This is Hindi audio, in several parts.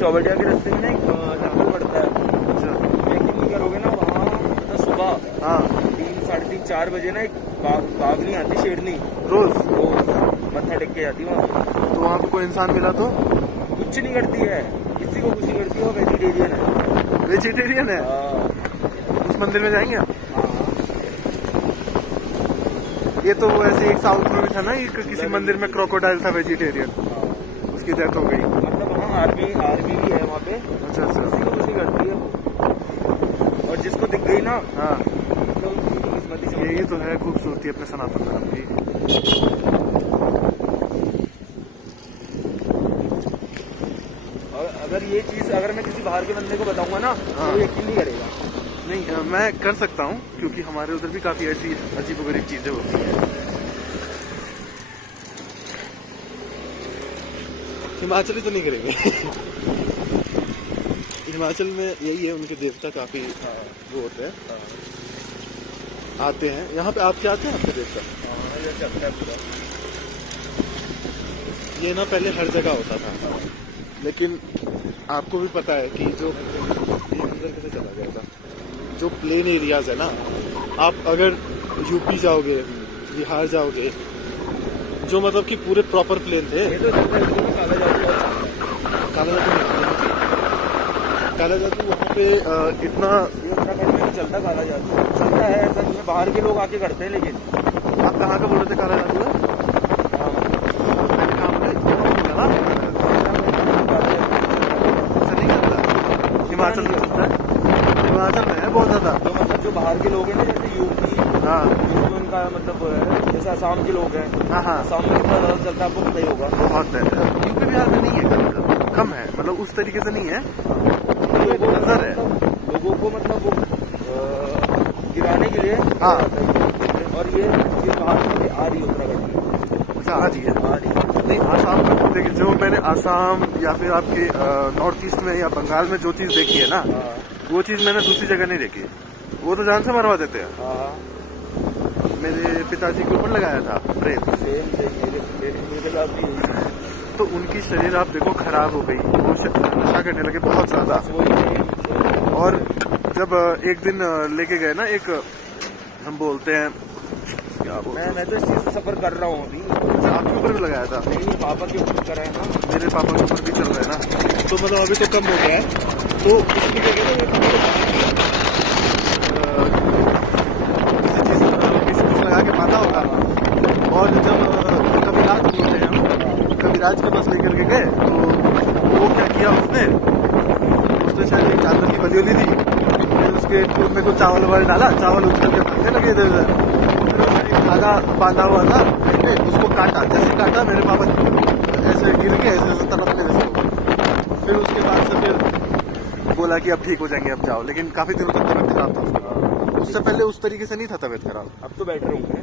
चौबटिया के रास्ते में ना एक जंगल पड़ता है। अच्छा। ट्रैकिंग करोगे ना वहाँ मतलब सुबह हाँ 3, साढ़े 3, 4 बजे ना एक बाघनी आती, शेरनी, रोज मत्था टेक के जाती वहाँ पे। तो वहाँ पे कोई इंसान मिला तो कुछ नहीं करती है, किसी को कुछ नहीं करती, वो वेजिटेरियन है। वेजिटेरियन है। उस मंदिर में जाएंगे आप? ये तो ऐसे एक साउथ में भी था ना, एक किसी मंदिर में क्रोकोडाइल था वेजिटेरियन, उसकी डेथ हो गई। मतलब वहाँ आर्मी भी है वहाँ पे। अच्छा अच्छा। किसी को कुछ नहीं करती है वो। और जिसको दिख गई ना, हाँ तो उनकी किस्मत ही यही तो है खूबसूरती अपने सनातन धर्म की। और अगर ये चीज अगर मैं किसी बाहर के बंदे को बताऊंगा ना, हाँ। तो यकीन नहीं करेगा। नहीं मैं कर सकता हूँ, क्योंकि हमारे उधर भी काफी ऐसी अजीबोगरीब चीजें होती हैं। हिमाचली तो नहीं करेंगे। हिमाचल में यही है, उनके देवता काफी वो होते हैं, आते हैं यहाँ पे। आपके आते हैं आपके देवता? ये ना पहले हर जगह होता था, लेकिन आपको भी पता है कि जो ये अंदर कैसे चला गया था, जो प्लेन एरियाज है ना, आप अगर यूपी जाओगे, बिहार जाओगे, जो मतलब कि पूरे प्रॉपर प्लेन थे। ये तो चलता है, इसमें काला जादू है। काला जादू नहीं, काला जादू वहाँ पे इतना ये उत्तराखंड में नहीं चलता काला जादू। चलता है ऐसा, जिसमें बाहर के लोग आके करते हैं। लेकिन आप कहाँ का बोल रहे थे काला जादू है? मैंने कहा बोले ऐसा नहीं चलता, हिमाचल में चलता है। हिमाचल में है बहुत ज्यादा। जो मतलब जो बाहर के लोग हैं ना, जैसे यूपी, हाँ यूपी में उनका मतलब है, जैसे असम के लोग हैं। हाँ हाँ असम में कितना ज्यादा चलता है आपको पता ही होगा। बहुत है। यूपी बिहार में नहीं है, कम है, मतलब उस तरीके से नहीं है, नजर है। लोगों को मतलब वो गिराने के लिए हाँ। और ये बाहर से आ रही है उत्तराखंड में। अच्छा आज ही है। आ रही है। नहीं आसाम में देखिए, जो मैंने आसाम या फिर आपके नॉर्थ ईस्ट में या बंगाल में जो चीज देखी है ना, वो चीज मैंने दूसरी जगह नहीं देखी। वो तो जान से मरवा देते हैं। मेरे पिताजी के ऊपर लगाया था प्रेम, मेरे साथ भी यही है। तो उनकी शरीर आप देखो खराब हो गई, वो नशा करने लगे बहुत ज्यादा। और जब एक दिन लेके गए ना, एक हम बोलते हैं क्या बोलते हैं, मैं तो इस चीज से सफर कर रहा हूँ अभी। आपके ऊपर भी लगाया था? नहीं, पापा के ऊपर करा है ना। मेरे पापा के ऊपर भी चल रहा है ना, तो मतलब अभी तो कम हो गया है। तो उसकी जगह किसी चीज लगा के बांधा होगा। और जब कविराज बोलते हैं हम, कविराज के पास लेकर के गए, तो वो क्या किया उसने शायद एक जानवर की बलियोली दी, फिर उसके दूध में कुछ चावल वावल डाला, चावल उछल के भागने लगे इधर उधर। फिर वो शरीर धागा बांधा हुआ था, उसको काटा, जैसे काटा मेरे पापा ऐसे गिर के ऐसे तड़पने जैसे हो गए। फिर उसके बाद से फिर बोला कि अब ठीक हो जाएंगे, अब जाओ, लेकिन काफी दिनों तक तबीयत खराब था उसका। उससे पहले उस तरीके से नहीं था तबीयत खराब। अब तो बेटर होंगे।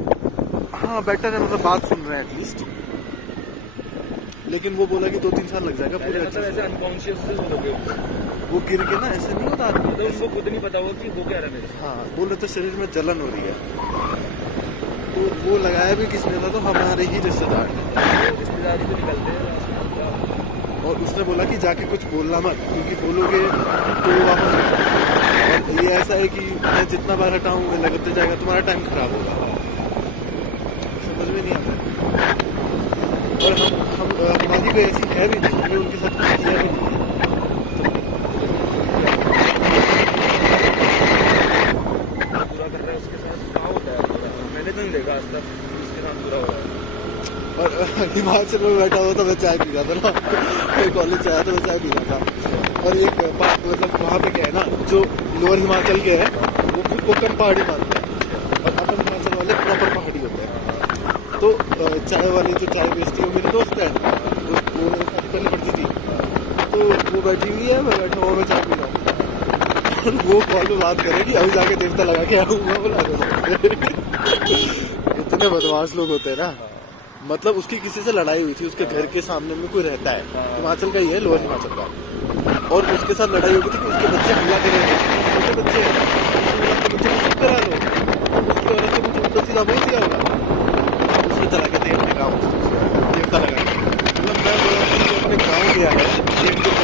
हाँ बेटर है, मतलब बात सुन रहे हैं एटलीस्ट। लेकिन वो बोला कि 2-3 साल लग जाएगा पूरे अच्छे ऐसे से। अनकॉन्शियस से हो गए। वो गिर के ना ऐसे नहीं होता आदमी, तो उनको खुद नहीं पता होगा कि वो क्या रहा मेरे साथ। हाँ बोल रहे थे शरीर में जलन हो रही है। तो वो लगाया भी किसने था, तो हमारे ही रिश्तेदार ने। रिश्तेदारी तो निकलते हैं। और उसने बोला कि जाके कुछ बोलना मत, क्योंकि बोलोगे तो वापस नहीं। और ये ऐसा है कि मैं जितना बार हटाऊँ लगते जाएगा, तुम्हारा टाइम खराब होगा। समझ में नहीं आता। और हमारी भी ऐसी है भी नहीं, हमने उनके साथ कुछ किया भी नहीं है। पूरा कर रहा है उसके साथ कहाँ होता है? मैंने तो नहीं देखा आज तक उसके साथ पूरा हो रहा है। और हिमाचल में बैठा हुआ था, मैं चाय पी रहा था ना, मैं कॉलेज से आया था, मैं चाय पी रहा था। और एक बात मतलब वहाँ पे क्या है ना, जो लोअर हिमाचल के है वो खुद को कम पहाड़ी मानते हैं, और अपर हिमाचल वाले प्रॉपर पहाड़ी होते हैं। तो चाय वाली जो चाय बेचती है वो मेरी दोस्त है, वो मेरे साथ पहले पढ़ती थी। तो वो बैठी हुई है, मैं बैठा हुआ, मैं चाय पी रहा हूँ। और वो कॉल में बात करे कि अभी जाके देवता लगा के आऊँगा, बोला। इतने बदमाश लोग होते हैं ना। मतलब उसकी किसी से लड़ाई हुई थी, उसके घर के सामने में कोई रहता है, हिमाचल का ही है, लोअर हिमाचल का। और उसके साथ लड़ाई हो गई थी कि उसके बच्चे हमला कर रहे थे, छोटे बच्चे, बच्चे को चुप करा लो। तो उसकी औरत ने कुछ उल्टा सीधा नहीं दिया होगा, उसने चला के थे अपने गाँव देवता लगा। मतलब मैं बोला अपने गाँव गया है, एक दिन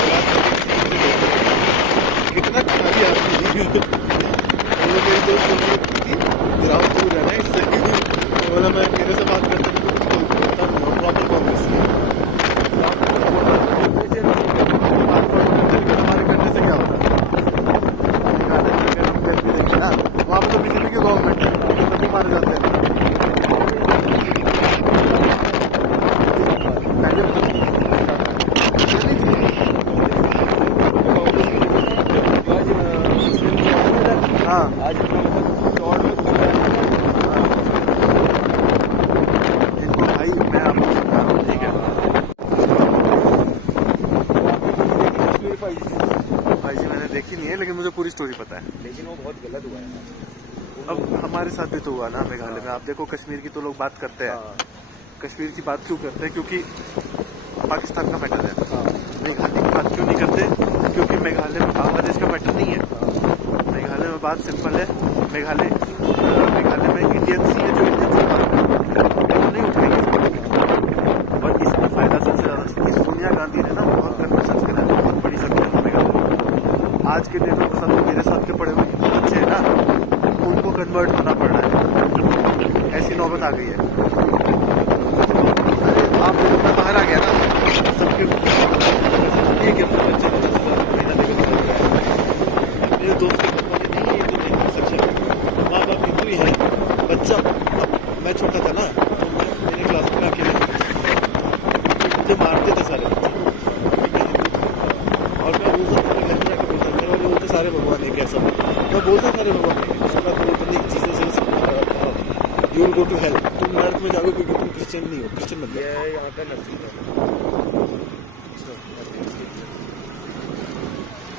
वो मेरी दोस्त थी, ग्राउंड दूर है ना इससे, तो बोला मैं मेरे से बात करते तो कुछ बोलता हूँ प्रॉपर कांग्रेस हमारे करने से क्या होता है, हम जब भी देखें ना वहाँ पर तो बीजेपी की गवर्नमेंट है, तभी मारे जाते हैं। हाँ आज इतना मतलब चौड़ में घूम रहा है ना। इनको भाई मैं आपको समझा रहा हूँ, ठीक है कश्मीर फाइल्स, भाई जी मैंने देखी नहीं है लेकिन मुझे पूरी स्टोरी पता है। लेकिन वो बहुत गलत हुआ है। अब हमारे साथ भी तो हुआ ना मेघालय में, आप देखो कश्मीर की तो लोग बात करते हैं, कश्मीर की बात क्यों करते हैं, क्योंकि पाकिस्तान का मैटर है। मेघालय की बात क्यों नहीं करते, क्योंकि मेघालय में बांग्लादेश का मैटर नहीं है। मेघालय में बात सिंपल है, मेघालय में इंडियन सी है जो इंडियन सी बात नहीं उठाएंगे। और इसका फायदा सबसे ज्यादा सोनिया गांधी ने ना बहुत कन्वर्सेंस कराया, बहुत बड़ी शक्ति है मेघालय। आज के डेट में पसंद मेरे साथ के पड़े हुए बच्चे है ना, उनको कन्वर्ट होना पड़ रहा है, ऐसी नौबत आ गई है। आप देखो मैं बाहर आ गया ना, सबके एक है बच्चे मेरे दोस्त के पापा ने नहीं, ये तो नहीं सच है, माँ बाप हिंदू ही है, बच्चा मैं छोटा था ना तो मेरे क्लास में अकेले मुझे मारते थे सारे बच्चे, और मैं बोलता था घर में जाकर बोलता था, और बोलते सारे भगवान एक ऐसा, मैं बोलता सारे भगवान एक, उसके बाद बोलता नहीं Jesus you will go to hell, तुम नर्क में जाओगे क्योंकि तुम क्रिश्चियन नहीं हो, क्रिश्चियन मत ये यहाँ का नजदीक है।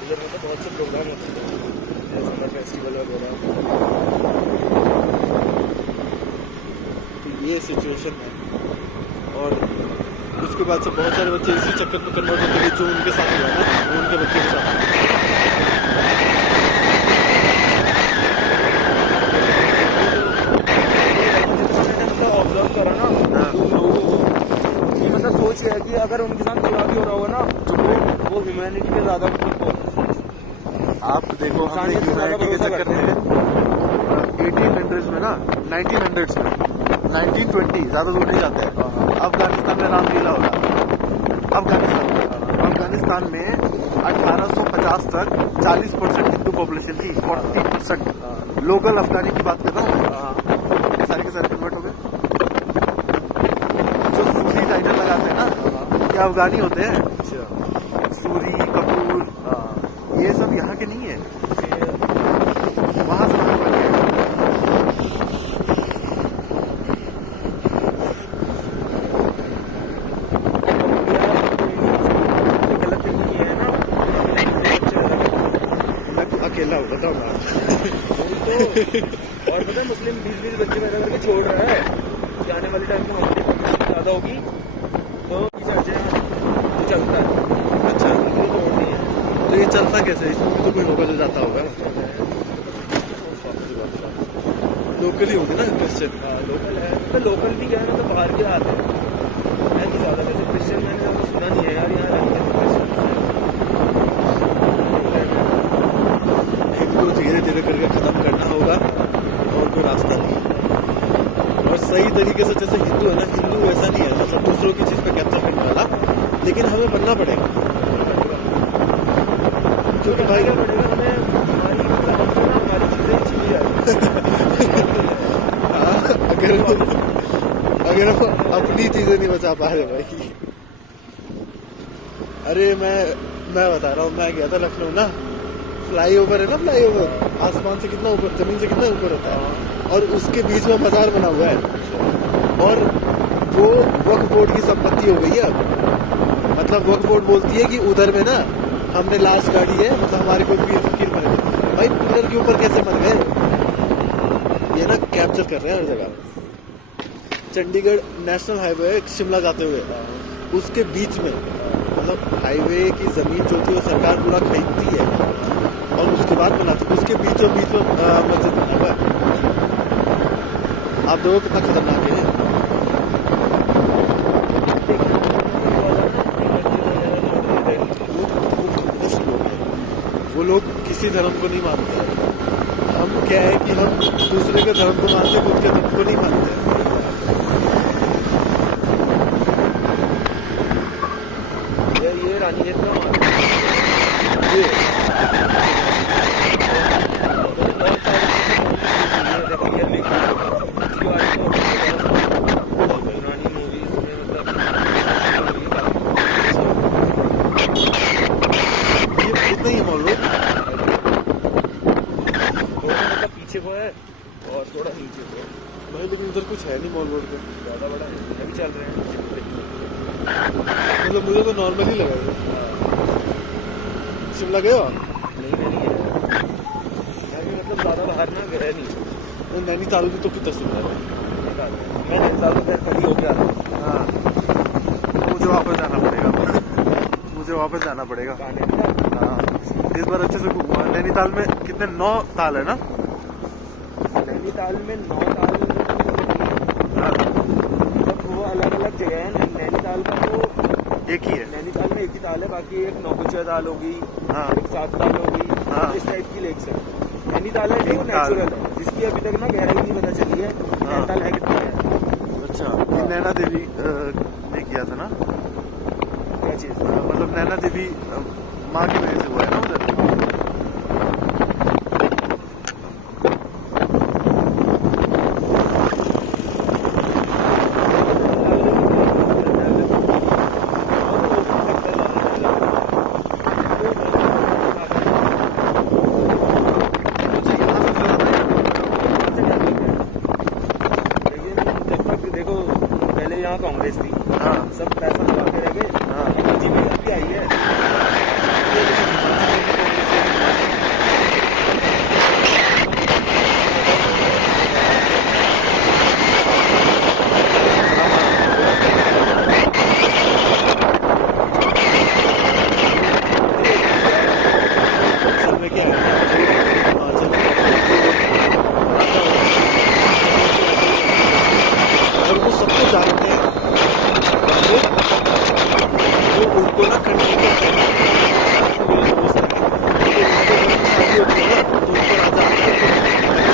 इधर मतलब बहुत से प्रोग्राम होते हैं, जैसे समर फेस्टिवल वगैरह। तो ये सिचुएशन है, और उसके बाद से बहुत सारे बच्चे इसी चक्कर में कन्वर्ट होते हैं, जो उनके साथ हुआ ना वो उनके बच्चे के साथ। ऑब्जर्व करा ना ये मतलब सोच है कि अगर उनके साथ बुरा भी हो रहा होगा ना तो वो ह्यूमैनिटी के ज्यादा आप देखो हमने ह्यूमैनिटी के चक्कर में 1800s में ना 1900s में 1920 ज्यादा दूर नहीं जाते हैं, अफगानिस्तान में रामलीला हो रहा है। अफगानिस्तान में 1850 तक 40% हिंदू पॉपुलेशन थी, 40% लोकल अफगानी की बात कर रहा हूँ, सारे के सारे कन्वर्ट हो गए। जो सूरी टाइटल लगाते हैं ना ये अफगानी होते हैं, सूरी कपूर ये सब यहाँ के नहीं है, वहां से वहां बन गए। गलत नहीं है ना, मैं तो अकेला हूँ बताओ ना। और पता है मुस्लिम 20-20 बच्चे पैदा करके छोड़ रहा है कि आने वाले टाइम में हमारी ज्यादा होगी तो चलता है। अच्छा तोड़नी है तो ये चलता कैसे, इसमें भी तो कोई होगा जो जाता होगा, लोकल ही होंगे ना क्रिश्चियन। लोकल है तो लोकल भी क्या है मतलब बाहर के आते हैं, है नहीं ज्यादा वैसे क्रिश्चियन मैंने ज्यादा सुना नहीं है यार यहाँ रहते हैं इनको धीरे धीरे करके खत्म करना होगा और कोई रास्ता नहीं है। और सही तरीके से जैसे हिंदू है ना, हिंदू ऐसा नहीं है मतलब दूसरों की चीज पे कैप्चर करने वाला, लेकिन हमें बनना पड़ेगा क्योंकि भाई पड़ेगा हमें हमारी मतलब हमसे ना हमारी चीजें छिनी जाएगी। अगर हम अपनी चीजें नहीं बचा पा रहे भाई। अरे मैं बता रहा हूँ, मैं गया था लखनऊ ना, फ्लाईओवर है ना, फ्लाईओवर आसमान से कितना ऊपर, जमीन से कितना ऊपर होता है, और उसके बीच में बाजार बना हुआ है, और वो वक्फ बोर्ड की संपत्ति हो गई है अब। मतलब वक्फ बोर्ड बोलती है कि उधर में ना हमने लाश गाड़ी है, मतलब हमारे कोई फकीर मर गए, भाई पिलर के ऊपर कैसे मर गए, ये ना कैप्चर कर रहे हैं हर जगह। चंडीगढ़ नेशनल हाईवे है शिमला जाते हुए, उसके बीच में मतलब हाईवे की जमीन जो थी वो सरकार पूरा खरीदती है और उसके बाद बनाती है, उसके बीचों बीच में मस्जिद बना हुआ है। आप देखो कितना खतरनाक है। वो लोग किसी किसी धर्म को नहीं मानते। हम क्या है कि हम दूसरे के धर्म को मानते हैं, खुद के धर्म को नहीं मानते। ये रानीखेत का माल ये बहुत सारे देखो ये लेकिन इसके बाद तो पुरानी मूवीज में मतलब ये इतना ही मॉल रोड, मतलब पीछे को है और थोड़ा नीचे को है। भाई लेकिन उधर कुछ है नहीं मॉल रोड पे। ज़्यादा बड़ा है, अभी चल रहे हैं। मतलब मुझे तो नॉर्मल ही लगा ये। शिमला गए हो आप? नहीं मैं नहीं गया, मैं भी मतलब ज़्यादा बाहर ना गया नहीं। तो नैनीताल भी तो कितना सुंदर है। मैं नैनीताल में खैर कभी होके आता हूँ। हाँ, तो मुझे वापस जाना पड़ेगा। मुझे वापस जाना पड़ेगा। हाँ, इस बार अच्छे से घूमा। नैनीताल में कितने 9 ताल है ना? नैनीताल में 9 ताल मतलब वो अलग अलग जगह है। नैनीताल का तो एक ही है। नैनीताल में एक ही ताल है, बाकी एक नौकुचिया ताल होगी, हाँ, एक 7 ताल होगी, हाँ। इस टाइप की लेक्स है। नैनीताल है जो नेचुरल है, जिसकी अभी तक ना गहराई नहीं पता चली है। नैनीताल है कितना है। अच्छा, ये नैना देवी ने किया था ना? क्या चीज़? मतलब नैना देवी माँ की वजह से हुआ है ना उधर। देखो पहले यहाँ कांग्रेस थी, हाँ, सब पैसा लगा के रह गए। हाँ। बीजेपी अभी आई है। असल में क्या है ना, जो हिमाचल में राजा और वो सबको जानते हैं, वो उनको ना खंडन करते हैं। मेरे दोस्त हैं, तो उनके घर में शादी होती है ना, तो उनको राजा आते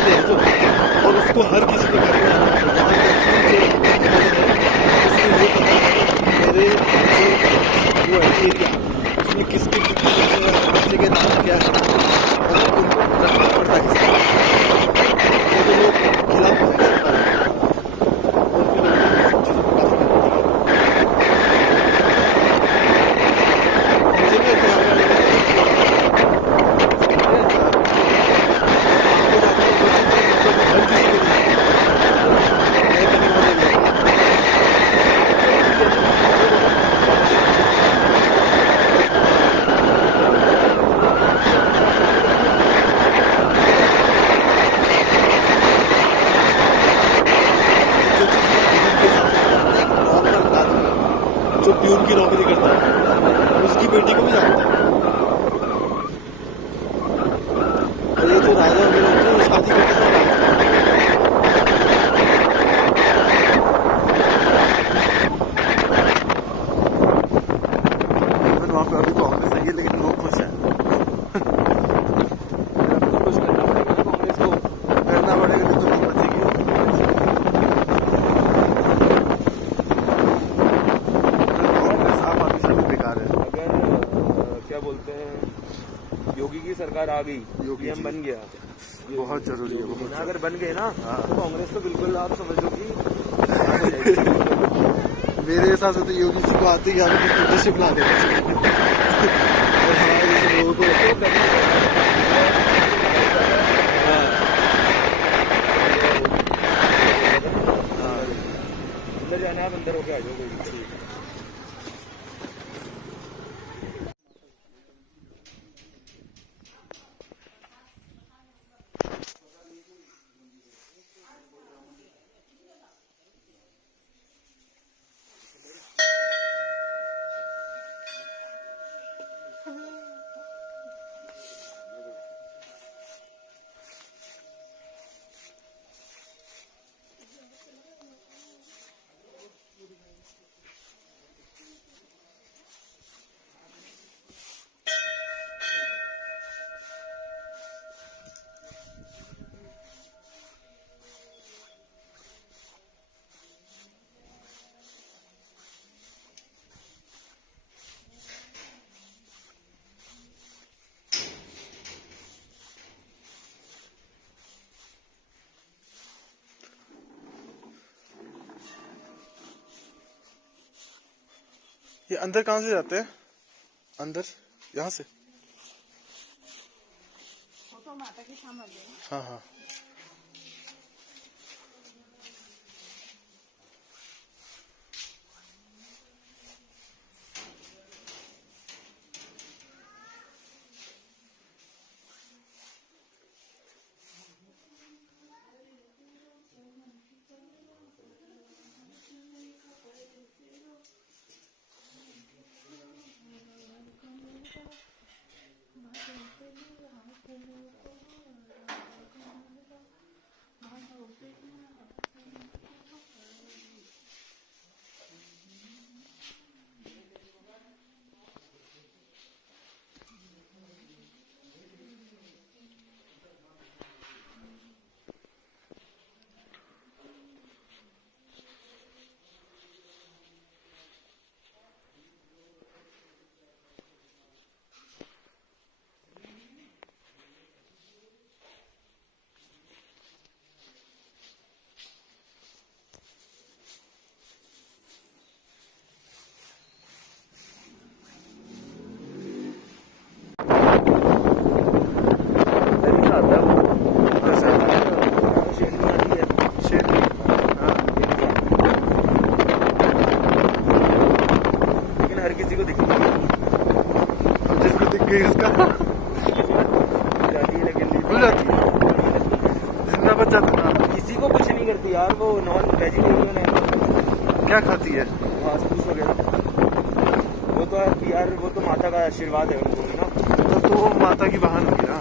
हैं जो और उसको हर किसी के घर में आना पड़ेगा। यहाँ तक कि जो उसको ये पता है मेरे जो वो है एरिया उसमें किसके कितने बच्चे के नाम क्या है, और उनको रखना पड़ता है हिसाब। ये तो लोग खिलाफ हो जाएंगे और फिर लोगों को सब चीज़ों में काफी लगती है। मुझे भी अपने यहाँ पे हर किसी के लिए मैं कभी वहाँ नहीं गया। जो चीज़ मैं उधर के हिसाब से बताऊँ, नॉर्मल आदमी जो प्यून की नौकरी करता है उसकी बेटी को भी जानता है। और ये जो राजा वगैरह होते हैं वो शादी करके सब डालते हैं। इवन वहाँ पे अभी कांग्रेस है लेकिन लोग खुश हैं। कुछ करना पड़ेगा ना कांग्रेस को। करना पड़ेगा नहीं तो नहीं बचेगी। कांग्रेस आप हमेशा भी बेकार है। अगर क्या बोलते हैं योगी की सरकार आ गई, योगी पीएम जी। बन गया, बहुत जरूरी है, योगी बहुत जी ना अगर बन गए ना, हाँ। तो कांग्रेस तो बिल्कुल आप समझ लो कि खराब हो जाएगी। मेरे हिसाब से तो योगी जी को आते ही यहाँ पे लीडरशिप ला देना चाहिए और हमारे जैसे लोगों को। तो करना पड़ेगा। हाँ, हाँ, अंदर जाना है, आप अंदर होके आ जाओ, कोई दिक्कत नहीं। ये अंदर कहाँ से जाते हैं? अंदर यहाँ से? हाँ हाँ। हर किसी को दिखेगा, जिसको दिख गई उसका जाती है लेकिन भूल जाती है, जिंदा बच जाता ना। किसी को कुछ नहीं करती यार, वो नॉन वेजिटेरियन है। क्या खाती है? घास फूस वगैरह। वो तो यार वो तो माता का आशीर्वाद है उनको ना। तो वो माता की वाहन होगी ना।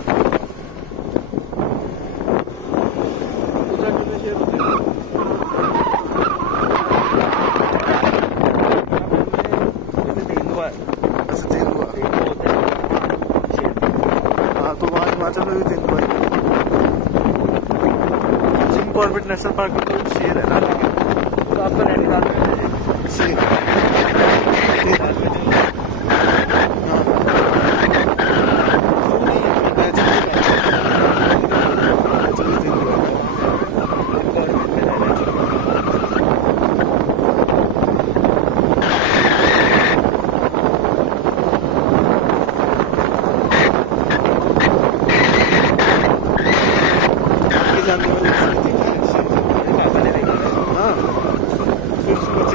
तो वहाँ हिमाचल में भी तेंदुआ। जिम कॉर्बेट नेशनल पार्क में तो शेर है ना, लेकिन तो आपका नैनीताल में शेर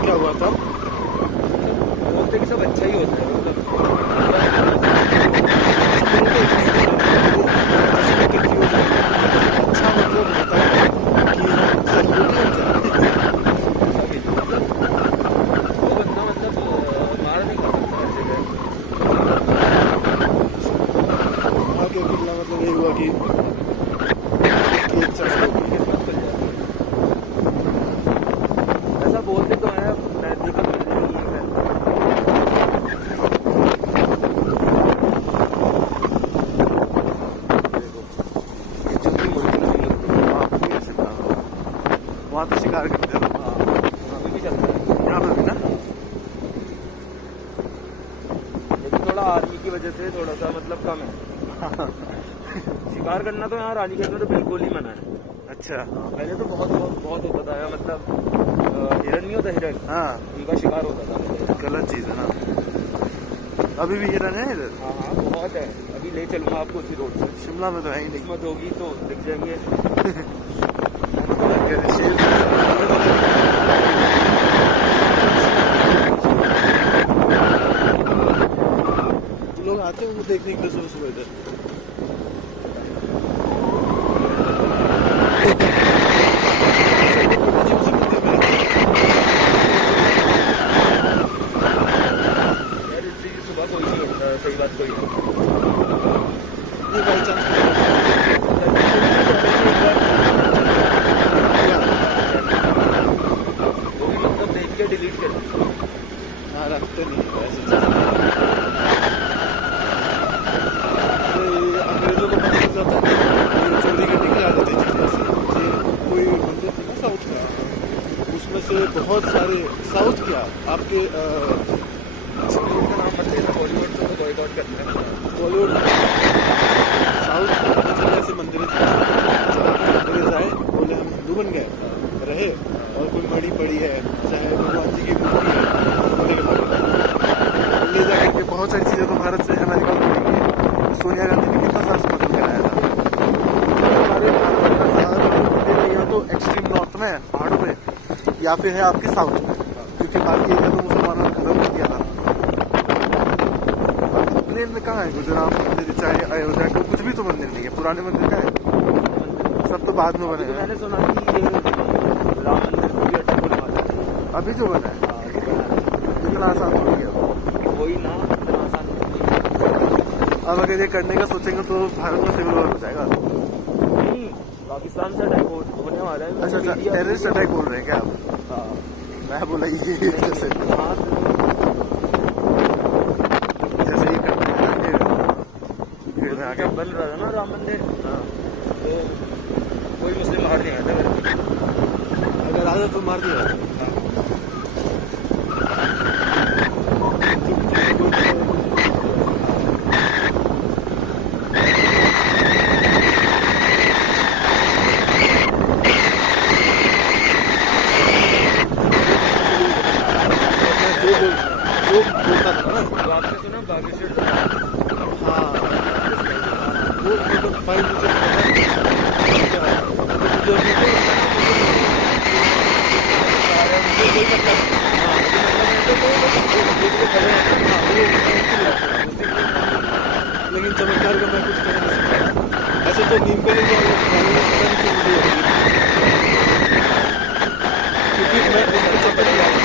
क्या हुआ था? बोलते कि सब अच्छा ही होता है, मतलब अच्छा मतलब होता है कि हम सेलिब्रिटी बन जाए। वो बंदा मतलब मार नहीं कर सकता हर जगह। आगे कितना मतलब यही हुआ कि ऐसा बोलते तो है, नदी का वहाँ तो शिकार करते हैं। अभी भी चलता है यहाँ पर भी ना, लेकिन थोड़ा आर्मी की वजह से थोड़ा सा मतलब कम है। शिकार करना तो यहाँ रानीखेत में तो बिल्कुल ही मना है। अच्छा। पहले तो बहुत बहुत बहुत होता था मतलब हिरन नहीं होता, हिरन, हाँ, उनका शिकार होता था पहले। गलत चीज है ना। अभी भी हिरन है इधर? हाँ हाँ बहुत है, अभी ले चलूँगा आपको उसी रोड से। शिमला में तो है ही नहीं। किस्मत होगी तो दिख जाएंगे। लोग आते हैं वो देखने के लिए सुबह सुबह इधर। यार इतनी सुबह कोई नहीं होता, सही बात कोई नहीं। ये बाई चांस वो भी मतलब देख के डिलीट कर दिया। हाँ, रखते नहीं है ऐसी चीज़। अंग्रेजों को पता चल जाता है ये चोरी करने के लिए आ जाते हैं चीज़ें ऐसी। ये कोई मंदिर थी ना साउथ का, उसमें से बहुत सारे साउथ क्या आपके बॉलीवुड का नाम मत लेना, बॉलीवुड से तो बॉयकॉट करना है। बॉलीवुड साउथ में पता चला ऐसे मंदिर थे जहाँ पे अंग्रेज आए, बोले हम हिंदू बन गए, रहे, और कोई मड़ी पड़ी है चाहे भगवान जी की मूर्ति है, बोले या फिर है आपके साउथ में, क्योंकि बाकी एरिया तो मुसलमानों ने खत्म कर दिया था। प्लेन में कहाँ है गुजरात मंदिर, चाहे अयोध्या को, कुछ भी तो मंदिर नहीं है। पुराने मंदिर का है, सब तो बाद में बने हैं। मैंने सुना कि ये राम मंदिर को भी अटैक होने वाला है अभी जो बना है इतना आसान हो गया। वही ना, इतना आसान नहीं है। अब अगर ये करने का सोचेंगे तो भारत में सिविल वॉर हो जाएगा। नहीं, पाकिस्तान से अटैक होने वाला है। अच्छा अच्छा, टेररिस्ट अटैक बोल रहे हैं क्या आप? हाँ, मैं बोला ये जैसे हाँ, जैसे ये करते हैं आगे जब बन रहा था ना राम मंदिर, हाँ। तो कोई मुस्लिम बाहर नहीं आया था घर में। अगर आजा तो मार दिया। जो बोलता था ना, तो आपने सुना बागेश्वर हाँ वो मतलब भाई मुझे पता है, मुझे लेकिन चमत्कार का मैं कुछ कह नहीं सकता। ऐसे तो नीम का नहीं, क्योंकि मैं इनको चक्कर नहीं आता।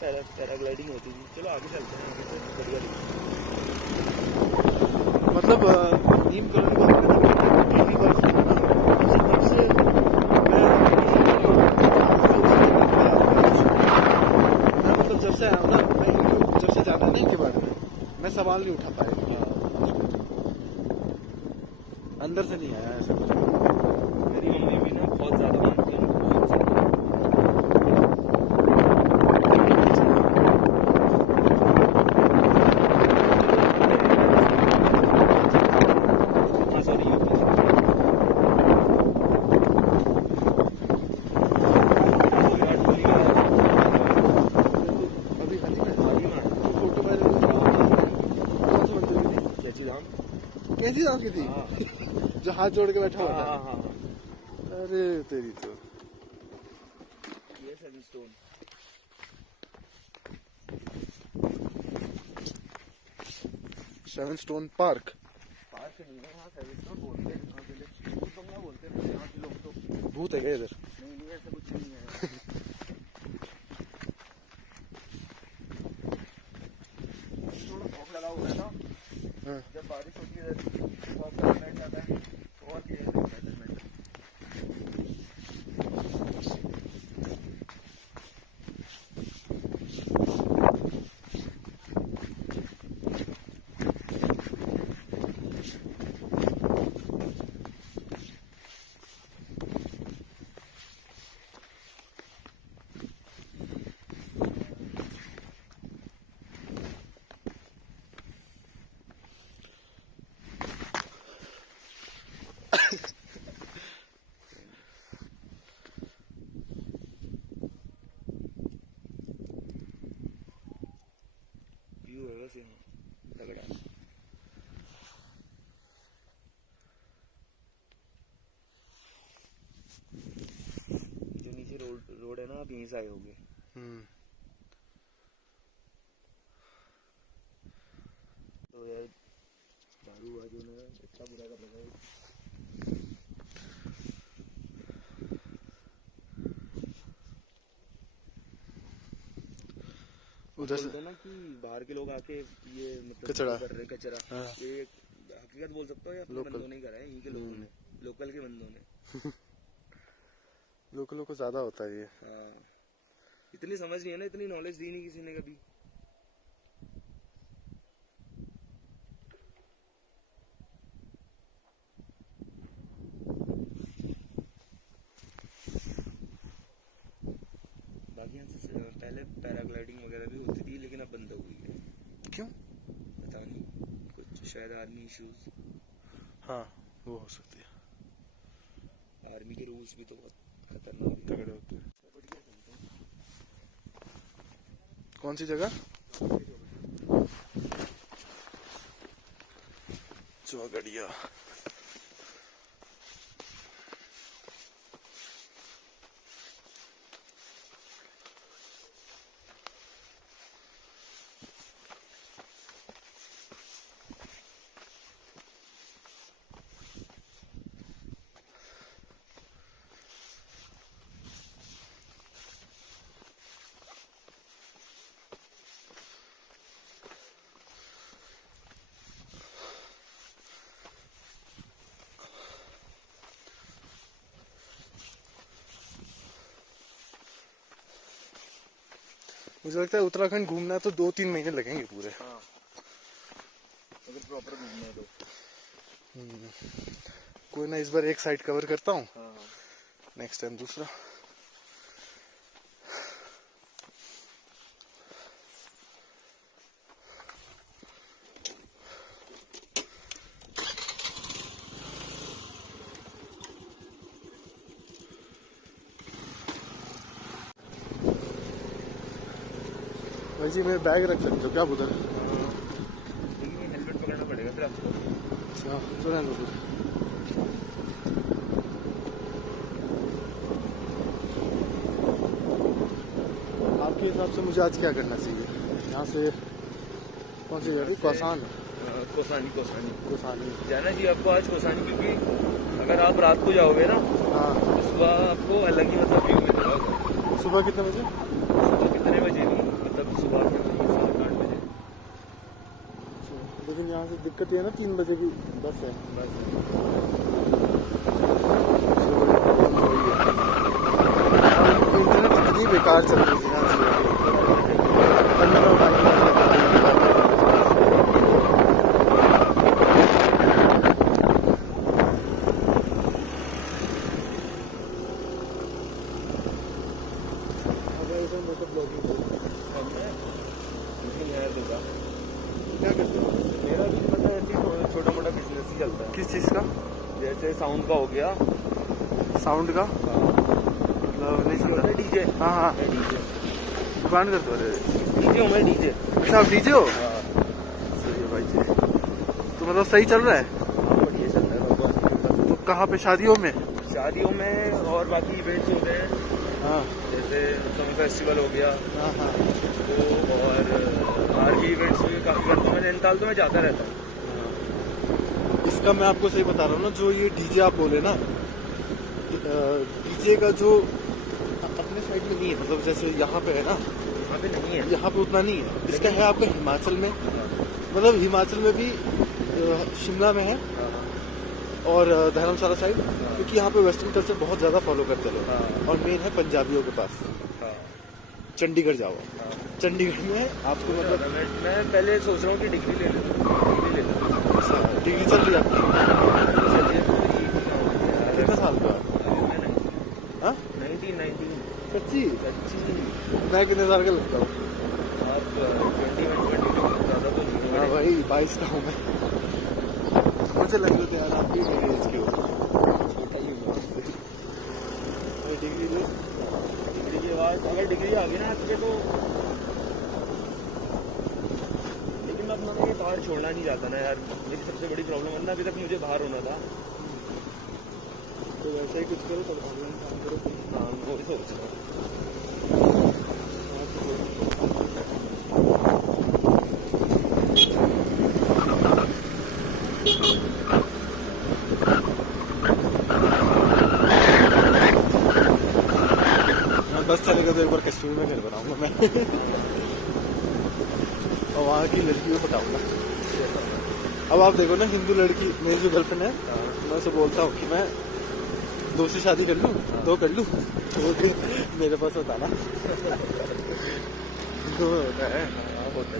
पहले पैराग्लाइडिंग होती थी। चलो आगे चलते हैं, आगे से बढ़िया दिखता मतलब नीम करोड़ की बात करें तो पहली बार सुना ना, मुझे तब से मैं मतलब जब से आया हूँ ना, मैं जब से जाना नहीं के बारे में मैं सवाल नहीं उठा पाया। अंदर से नहीं आया ऐसा कुछ। है। मेरी मम्मी भी ना बहुत ज़्यादा मानती है, बहुत ज़्यादा। हाँ, सॉरी, अभी हाल ही में आगे में फोटो वायरल हुई थी, कौन सी मंदिर की थी? कैची धाम। कैसी नाम की थी? हाँ, जो हाथ जोड़ के बैठा हुआ था। हाँ, हाँ, अरे तेरी तो ये 7 stone. Seven stone park. Park नहीं है, हाँ 7 स्टोन बोलते हैं। हाँ, पहले भूत बंगला बोलते हैं यहाँ के लोग तो। भूत है क्या इधर? नहीं, नहीं, ऐसा कुछ नहीं है। थोड़ा फॉग लगा हुआ है ना, हाँ। जब बारिश होती है फॉग का बैठ जाता है, और ये दिखता है मेंटल। व्यू है वैसे तगड़ा। जो नीचे रोड है ना, आप यहीं से आए होगे। तो यार दारू वारू ने इतना बुरा कर रखा है। उधर से बोलते हैं ना कि बाहर के लोग आके ये मतलब कचरा कर रहे हैं कचरा। हाँ। ये हकीकत बोल सकता हूँ, या अपने लोकल। बंदों ने ही करा है, यहीं के लोगों ने, लोकल के बंदों ने। लोगों को ज्यादा होता है ये। हाँ, इतनी समझ नहीं है ना, इतनी नॉलेज दी नहीं किसी ने कभी। बाकी यहाँ से पहले पैराग्लाइडिंग वगैरह भी होती थी, लेकिन अब बंद हो गई है। क्यों? पता नहीं, कुछ शायद आर्मी इश्यूज। हाँ वो हो सकती है। आर्मी के रूल्स भी तो बहुत खतरनाक तगड़े होते हैं। कौन सी जगह? चौगड़िया। मुझे लगता है उत्तराखंड घूमना है तो 2-3 महीने लगेंगे पूरे। हाँ, अगर प्रॉपर घूमना है तो। कोई ना, इस बार एक साइड कवर करता हूँ, हाँ, नेक्स्ट टाइम दूसरा। भाई जी मेरे बैग रख सकते हो क्या उधर? लेकिन हेलमेट पकड़ना पड़ेगा फिर आपको। अच्छा तो रहने दो। आपके हिसाब से मुझे आज क्या करना चाहिए? यहाँ से कौन सी जगह? कौसान कोसानी कोसानी जाना जी आपको आज कोसानी, क्योंकि अगर आप रात को जाओगे ना हाँ। तो सुबह आपको अलग ही मतलब व्यू मिलेगा उधर। सुबह कितने बजे? सुबह कितने बजे नहीं, मतलब सुबह के 7-8 बजे। लेकिन यहाँ से दिक्कत ये है ना 3 बजे की बस है। बस इंटरनेट इतनी बेकार चल रही थी ना। क्या करते हो? मेरा भी मतलब ऐसे छोटा मोटा बिजनेस ही चलता है। किस चीज़ का? जैसे साउंड का हो गया। साउंड का मतलब नहीं समझा। डीजे। हाँ हाँ, मैं डीजे दुकान करते हो? डीजे हूँ मैं, डीजे। अच्छा आप डीजे हो? हाँ, सही है भाई जी। तो मतलब सही चल रहा है? बढ़िया चल रहा है भगवान की कृपा से। तो कहाँ पे? शादियों में? शादियों में और बाकी इवेंट्स होते हैं, हाँ जैसे समर फेस्टिवल हो गया हाँ हाँ। तो, और बाहर के इवेंट्स भी काफ़ी करता हूँ मैं। नैनीताल तो मैं जाता रहता हूँ। इसका मैं आपको सही बता रहा हूँ ना, जो ये डीजे आप बोले ना, डीजे का जो अपने साइड में नहीं है, मतलब जैसे यहाँ पे है ना, वहाँ पे नहीं है। यहाँ पे उतना नहीं है। इसका है आपका हिमाचल में, मतलब हिमाचल में भी शिमला में है और धर्मशाला साइड, क्योंकि यहाँ पे वेस्टर्न कल्चर बहुत ज़्यादा फॉलो करते लोग। और मेन है पंजाबियों के पास। चंडीगढ़ जाओ, चंडीगढ़ में आपको मतलब मैं पहले सोच रहा हूँ कि डिग्री ले लूँ। अच्छा डिग्री चल रही है आपकी? कितने साल का? हाँ 19 सच्ची? मैं कितने साल का लगता हूँ? आप 21 ज़्यादा तो नहीं। हाँ भाई 22 का हूँ मैं। मुझे लग रहा था यार आप भी मेरे एज के हो। छोटा ही हुआ। डिग्री ले, डिग्री के बाद अगर डिग्री आ गई ना आपके तो, लेकिन अब मैंने ये बाहर छोड़ना नहीं चाहता ना यार। मेरी सबसे बड़ी प्रॉब्लम है ना, अभी तक मुझे बाहर होना था। तो वैसा ही कुछ करो, तो ऑनलाइन काम करो। हाँ वो ही सोच रहा हूँ। बस चलेगा तो एक बार कश्मीर में घर बनाऊंगा मैं। और वहाँ की लड़की को पटाऊंगा। अब आप देखो ना, हिंदू लड़की मेरी जो गर्लफ्रेंड है, मैं उसे बोलता हूँ कि मैं 2 से शादी कर लूँ, 2 कर लूँ, तो मेरे पास बताना। 2 होता है।